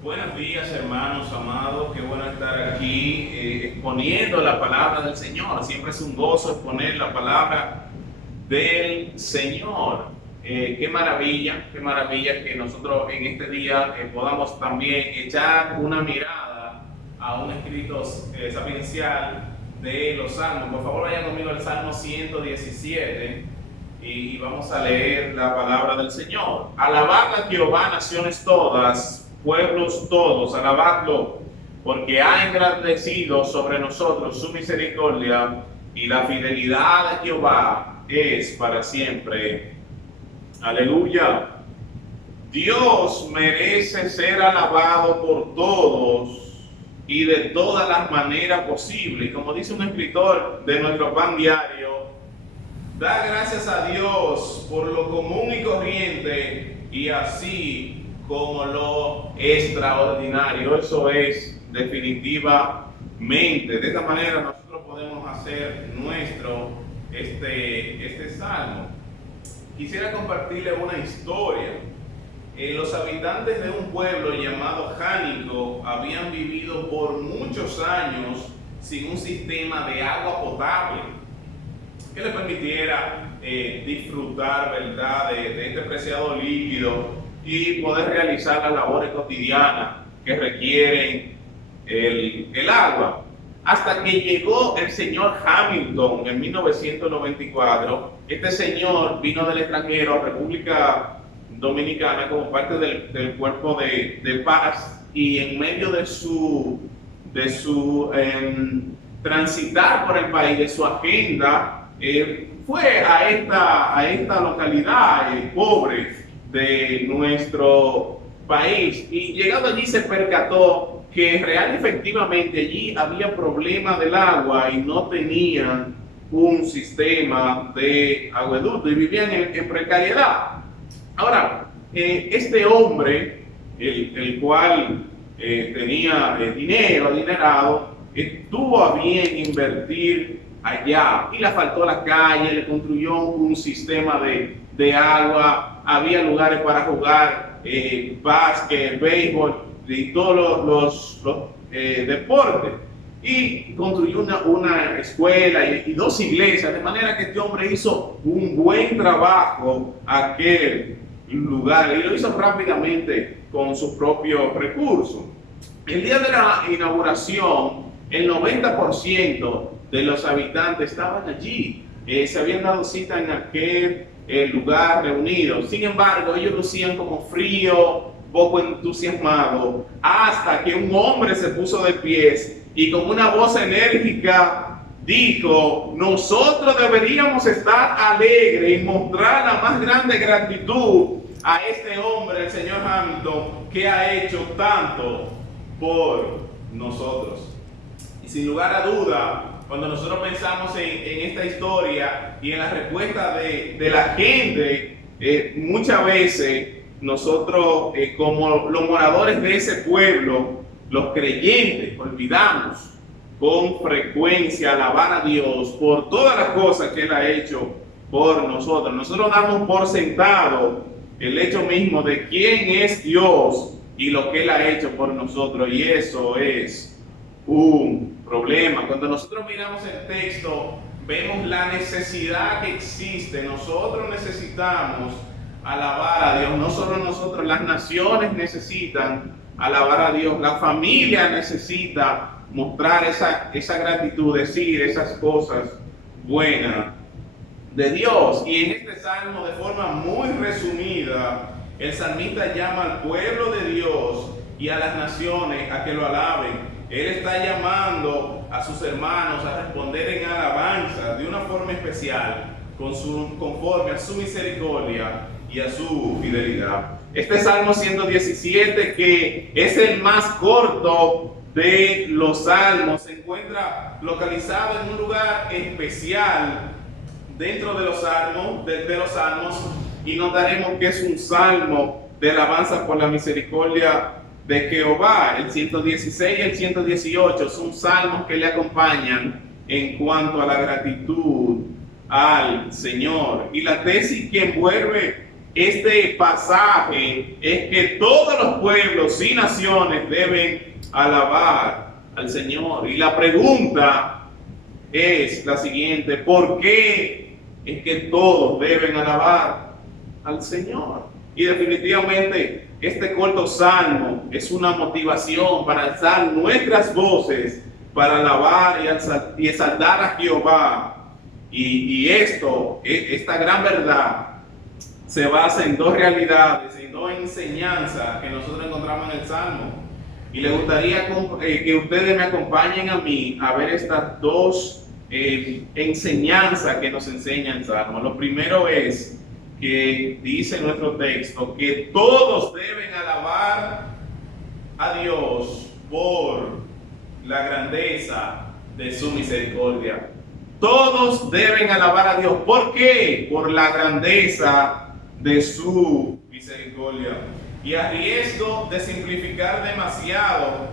Buenos días, hermanos amados. Qué bueno estar aquí exponiendo la palabra del Señor. Siempre es un gozo exponer la palabra del Señor. Qué maravilla que nosotros en este día podamos también echar una mirada a un escrito sapiencial de los Salmos. Por favor, vayan conmigo al Salmo 117 y vamos a leer la palabra del Señor. Alabad a Jehová, naciones todas, pueblos todos, alabadlo, porque ha engrandecido sobre nosotros su misericordia, y la fidelidad de Jehová es para siempre. Aleluya. Dios merece ser alabado por todos y de todas las maneras posibles. Como dice un escritor de nuestro pan diario, da gracias a Dios por lo común y corriente, y así como lo extraordinario. Eso es definitivamente. De esta manera nosotros podemos hacer nuestro este salmo. Quisiera compartirle una historia. Los habitantes de un pueblo llamado Jánico habían vivido por muchos años sin un sistema de agua potable que les permitiera disfrutar, ¿verdad?, de este preciado líquido y poder realizar las labores cotidianas que requieren el agua. Hasta que llegó el señor Hamilton en 1994. Este señor vino del extranjero a República Dominicana como parte del cuerpo de paz, y en medio de su transitar por el país, de su agenda, fue a esta localidad pobre de nuestro país, y llegado allí se percató que real efectivamente allí había problema del agua y no tenían un sistema de acueducto y vivían en precariedad. Ahora, este hombre, el cual tenía dinero, adinerado, tuvo a bien invertir allá, y le asfaltó la calle, le construyó un sistema de agua, había lugares para jugar básquet, béisbol y todos los deportes, y construyó una escuela y dos iglesias, de manera que este hombre hizo un buen trabajo aquel lugar, y lo hizo rápidamente con sus propios recursos. El día de la inauguración, el 90% de los habitantes estaban allí, se habían dado cita en aquel lugar reunidos. Sin embargo, ellos lucían como frío, poco entusiasmado, hasta que un hombre se puso de pies y con una voz enérgica dijo: nosotros deberíamos estar alegres y mostrar la más grande gratitud a este hombre, el señor Hamilton, que ha hecho tanto por nosotros. Y sin lugar a duda, cuando nosotros pensamos en esta historia y en la respuesta de la gente, muchas veces nosotros, como los moradores de ese pueblo, los creyentes, olvidamos con frecuencia alabar a Dios por todas las cosas que Él ha hecho por nosotros. Nosotros damos por sentado el hecho mismo de quién es Dios y lo que Él ha hecho por nosotros, y eso es un problema. Cuando nosotros miramos el texto, vemos la necesidad que existe. Nosotros necesitamos alabar a Dios, no solo nosotros, las naciones necesitan alabar a Dios, la familia necesita mostrar esa gratitud, decir esas cosas buenas de Dios. Y en este salmo, de forma muy resumida, el salmista llama al pueblo de Dios y a las naciones a que lo alaben. Él está llamando a sus hermanos a responder en alabanza de una forma especial, conforme a su misericordia y a su fidelidad. Este Salmo 117, que es el más corto de los salmos, se encuentra localizado en un lugar especial dentro de los salmos, y notaremos que es un salmo de alabanza por la misericordia de Jehová. El 116 y el 118 son salmos que le acompañan en cuanto a la gratitud al Señor. Y la tesis que envuelve este pasaje es que todos los pueblos y naciones deben alabar al Señor. Y la pregunta es la siguiente: ¿por qué es que todos deben alabar al Señor? Y definitivamente este corto salmo es una motivación para alzar nuestras voces, para alabar y exaltar a Jehová. Y esta gran verdad se basa en dos realidades, en dos enseñanzas que nosotros encontramos en el Salmo. Y le gustaría que ustedes me acompañen a mí a ver estas dos enseñanzas que nos enseña el Salmo. Lo primero es que dice nuestro texto que todos deben alabar a Dios por la grandeza de su misericordia. Todos deben alabar a Dios. ¿Por qué? Por la grandeza de su misericordia. Y a riesgo de simplificar demasiado,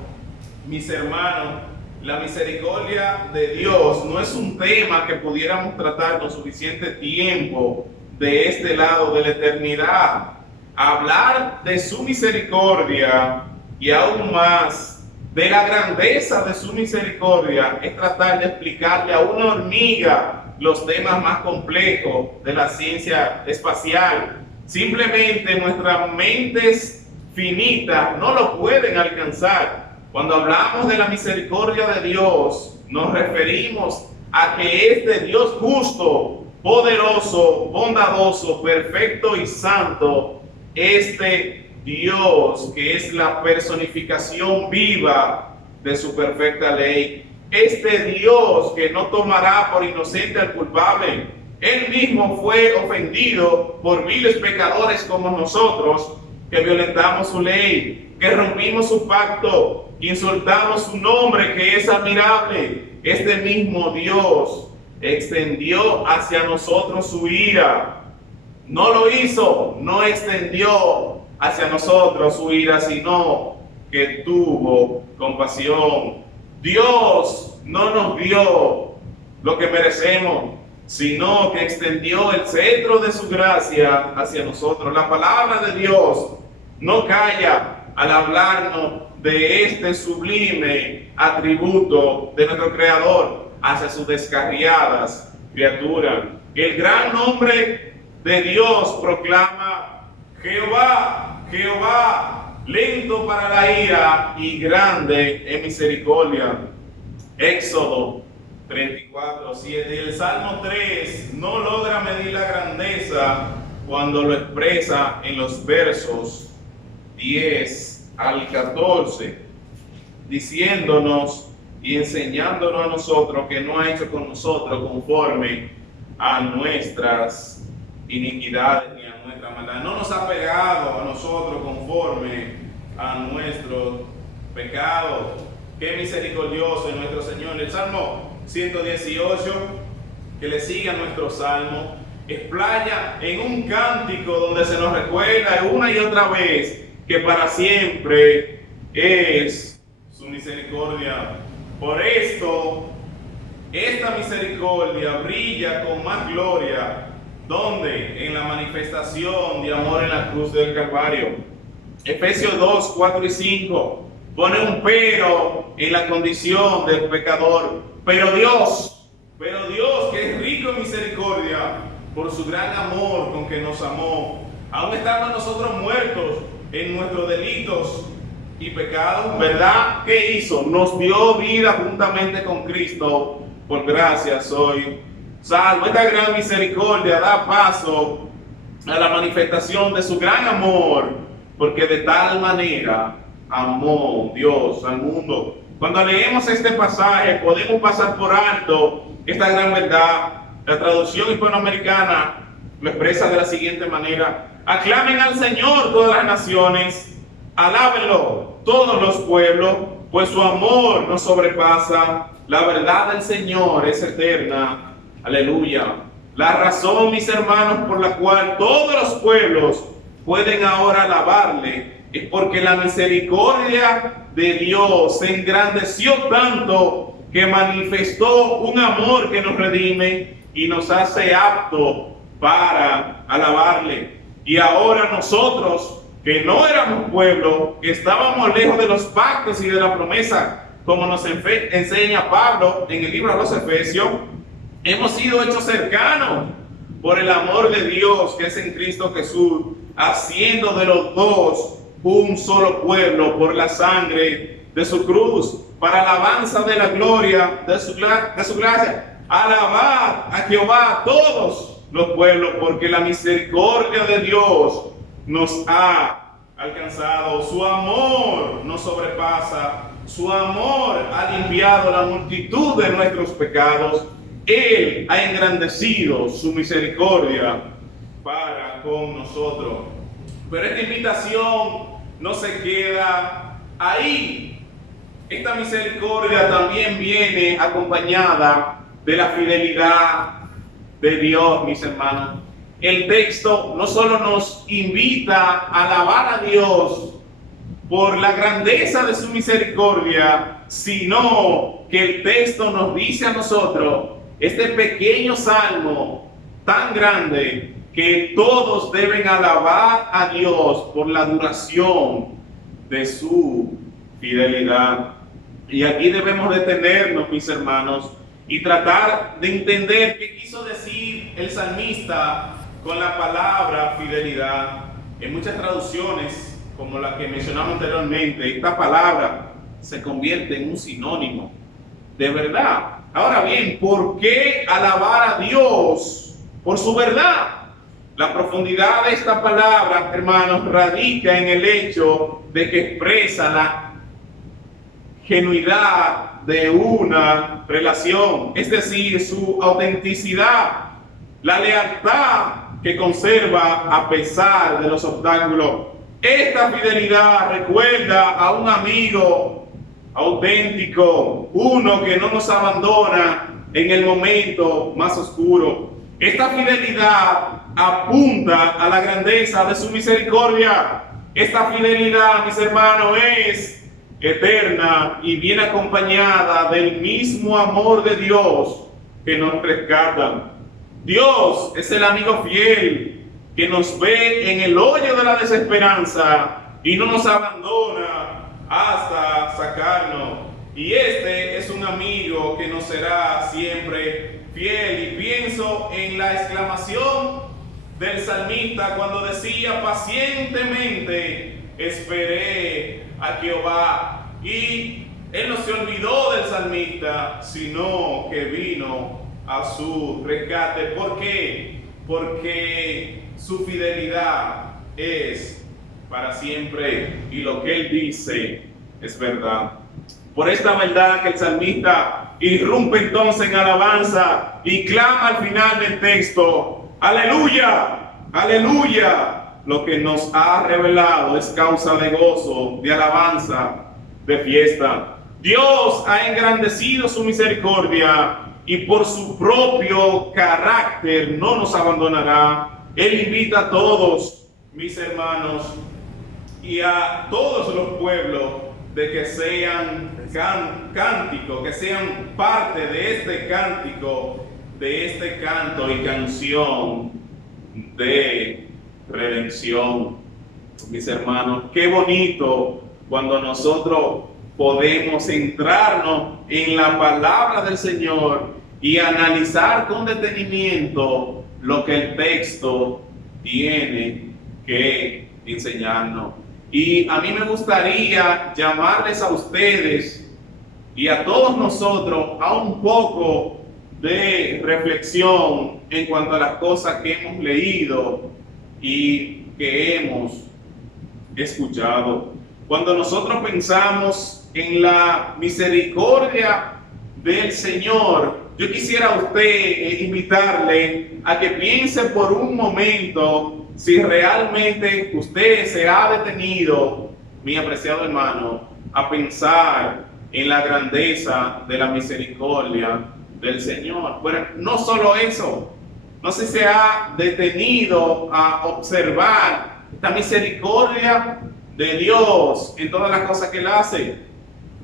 mis hermanos, la misericordia de Dios no es un tema que pudiéramos tratar con suficiente tiempo de este lado de la eternidad. Hablar de su misericordia y aún más de la grandeza de su misericordia es tratar de explicarle a una hormiga los temas más complejos de la ciencia espacial. Simplemente nuestras mentes finitas no lo pueden alcanzar. Cuando hablamos de la misericordia de Dios, nos referimos a que este Dios justo, poderoso, bondadoso, perfecto y santo, este Dios que es la personificación viva de su perfecta ley, este Dios que no tomará por inocente al culpable. Él mismo fue ofendido por viles pecadores como nosotros, que violentamos su ley, que rompimos su pacto, que insultamos su nombre que es admirable. Este mismo Dios extendió hacia nosotros su ira. No lo hizo, no extendió hacia nosotros su ira, sino que tuvo compasión. Dios no nos dio lo que merecemos, sino que extendió el cetro de su gracia hacia nosotros. La palabra de Dios no calla al hablarnos de este sublime atributo de nuestro Creador hacia sus descarriadas criaturas. El gran nombre de Dios proclama: Jehová, Jehová, lento para la ira y grande en misericordia. Éxodo 34:7. Y el Salmo 3 no logra medir la grandeza cuando lo expresa en los versos 10 al 14, diciéndonos y enseñándonos a nosotros que no ha hecho con nosotros conforme a nuestras iniquidades ni a nuestra maldad. No nos ha pegado a nosotros conforme a nuestros pecados. Qué misericordioso es nuestro Señor. El Salmo 118, que le sigue a nuestro Salmo, explaya en un cántico donde se nos recuerda una y otra vez que para siempre es su misericordia. Por esto, esta misericordia brilla con más gloria, donde en la manifestación de amor en la cruz del Calvario. Efesios 2, 4 y 5 pone un pero en la condición del pecador. Pero Dios que es rico en misericordia, por su gran amor con que nos amó, aun estando nosotros muertos en nuestros delitos y pecados, ¿verdad? ¿Qué hizo? Nos dio vida juntamente con Cristo. Por gracia soy salvo. Esta gran misericordia da paso a la manifestación de su gran amor, porque de tal manera amó Dios al mundo. Cuando leemos este pasaje podemos pasar por alto esta gran verdad. La traducción hispanoamericana lo expresa de la siguiente manera: aclamen al Señor todas las naciones, alábenlo todos los pueblos, pues su amor nos sobrepasa, la verdad del Señor es eterna. Aleluya. La razón, mis hermanos, por la cual todos los pueblos pueden ahora alabarle es porque la misericordia de Dios se engrandeció tanto que manifestó un amor que nos redime y nos hace apto para alabarle. Y ahora nosotros, que no éramos pueblo, que estábamos lejos de los pactos y de la promesa, como nos enseña Pablo en el libro a los Efesios, hemos sido hechos cercanos por el amor de Dios que es en Cristo Jesús, haciendo de los dos un solo pueblo por la sangre de su cruz, para alabanza de la gloria de su gracia. Alabad a Jehová todos los pueblos, porque la misericordia de Dios nos ha alcanzado. Su amor nos sobrepasa. Su amor ha limpiado la multitud de nuestros pecados. Él ha engrandecido su misericordia para con nosotros. Pero esta invitación no se queda ahí. Esta misericordia también viene acompañada de la fidelidad de Dios, mis hermanos. El texto no solo nos invita a alabar a Dios por la grandeza de su misericordia, sino que el texto nos dice a nosotros, este pequeño salmo tan grande, que todos deben alabar a Dios por la duración de su fidelidad. Y aquí debemos detenernos, mis hermanos, y tratar de entender qué quiso decir el salmista con la palabra fidelidad. En muchas traducciones, como la que mencionamos anteriormente, esta palabra se convierte en un sinónimo de verdad. Ahora bien, ¿por qué alabar a Dios por su verdad? La profundidad de esta palabra, hermanos, radica en el hecho de que expresa la genuidad de una relación, es decir, su autenticidad, la lealtad que conserva a pesar de los obstáculos. Esta fidelidad recuerda a un amigo auténtico, uno que no nos abandona en el momento más oscuro. Esta fidelidad apunta a la grandeza de su misericordia. Esta fidelidad, mis hermanos, es eterna y viene acompañada del mismo amor de Dios que nos rescata. Dios es el amigo fiel que nos ve en el hoyo de la desesperanza y no nos abandona hasta sacarnos. Y este es un amigo que nos será siempre fiel. Y pienso en la exclamación del salmista cuando decía: pacientemente esperé a Jehová. Y él no se olvidó del salmista, sino que vino a su rescate. ¿Por qué? Porque su fidelidad es para siempre y lo que él dice es verdad. Por esta verdad que el salmista irrumpe entonces en alabanza y clama al final del texto: aleluya, aleluya. Lo que nos ha revelado es causa de gozo, de alabanza, de fiesta. Dios ha engrandecido su misericordia y por su propio carácter no nos abandonará. Él invita a todos, mis hermanos, y a todos los pueblos de que sean cánticos, que sean parte de este cántico, de este canto y canción de redención. Mis hermanos, qué bonito cuando nosotros podemos centrarnos en la palabra del Señor y analizar con detenimiento lo que el texto tiene que enseñarnos. Y a mí me gustaría llamarles a ustedes y a todos nosotros a un poco de reflexión en cuanto a las cosas que hemos leído y que hemos escuchado. Cuando nosotros pensamos en la misericordia del Señor, yo quisiera a usted invitarle a que piense por un momento si realmente usted se ha detenido, mi apreciado hermano, a pensar en la grandeza de la misericordia del Señor. Bueno, no solo eso, no sé si se ha detenido a observar esta misericordia de Dios en todas las cosas que Él hace.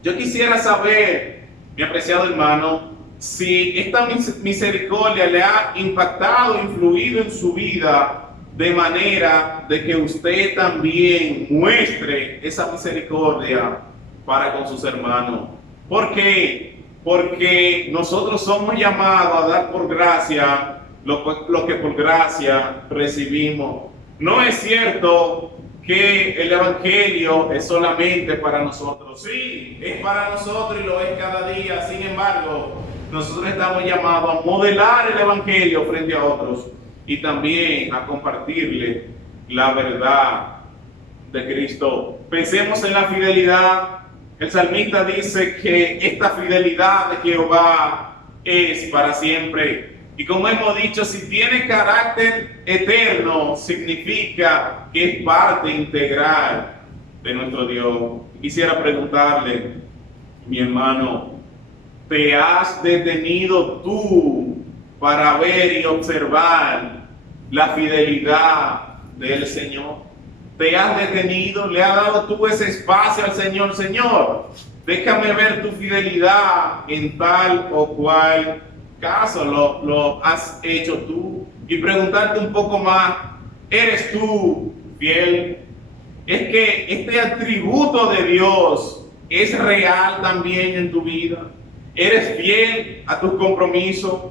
Yo quisiera saber, mi apreciado hermano, si esta misericordia le ha impactado, influido en su vida de manera de que usted también muestre esa misericordia para con sus hermanos. ¿Por qué? Porque nosotros somos llamados a dar por gracia lo que por gracia recibimos. No es cierto que el Evangelio es solamente para nosotros. Sí, es para nosotros y lo es cada día. Sin embargo, nosotros estamos llamados a modelar el Evangelio frente a otros y también a compartirle la verdad de Cristo. Pensemos en la fidelidad. El salmista dice que esta fidelidad de Jehová es para siempre. Y como hemos dicho, si tiene carácter eterno, significa que es parte integral de nuestro Dios. Quisiera preguntarle, mi hermano, ¿te has detenido tú para ver y observar la fidelidad del Señor? ¿Te has detenido? ¿Le has dado tú ese espacio al Señor? Señor, déjame ver tu fidelidad en tal o cual caso lo has hecho tú. Y preguntarte un poco más, ¿eres tú fiel? Es que este atributo de Dios es real también en tu vida. ¿Eres fiel a tus compromisos,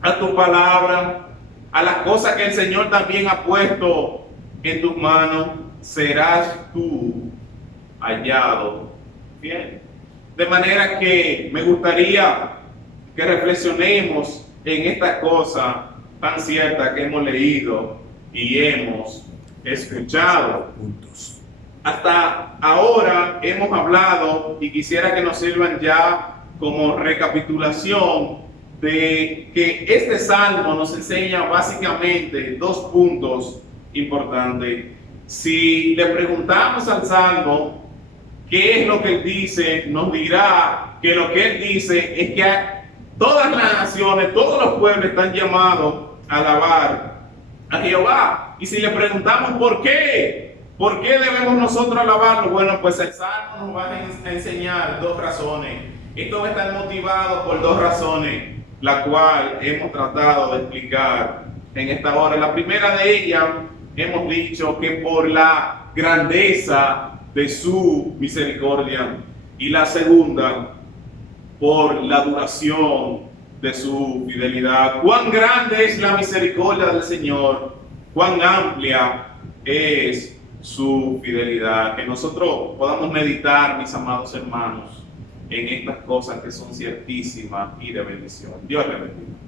a tu palabra, a las cosas que el Señor también ha puesto en tus manos? Serás tú hallado fiel. De manera que me gustaría que reflexionemos en esta cosa tan cierta que hemos leído y hemos escuchado. Hasta ahora hemos hablado, y quisiera que nos sirvan ya como recapitulación, de que este salmo nos enseña básicamente dos puntos importantes. Si le preguntamos al salmo qué es lo que él dice, nos dirá que lo que él dice es que todas las naciones, todos los pueblos están llamados a alabar a Jehová. Y si le preguntamos por qué debemos nosotros alabarlo, bueno, pues el salmo nos va a enseñar dos razones. Esto va a estar motivado por dos razones, la cual hemos tratado de explicar en esta hora. La primera de ellas, hemos dicho que por la grandeza de su misericordia, y la segunda, por la duración de su fidelidad. Cuán grande es la misericordia del Señor, cuán amplia es su fidelidad. Que nosotros podamos meditar, mis amados hermanos, en estas cosas que son ciertísimas y de bendición. Dios les bendiga.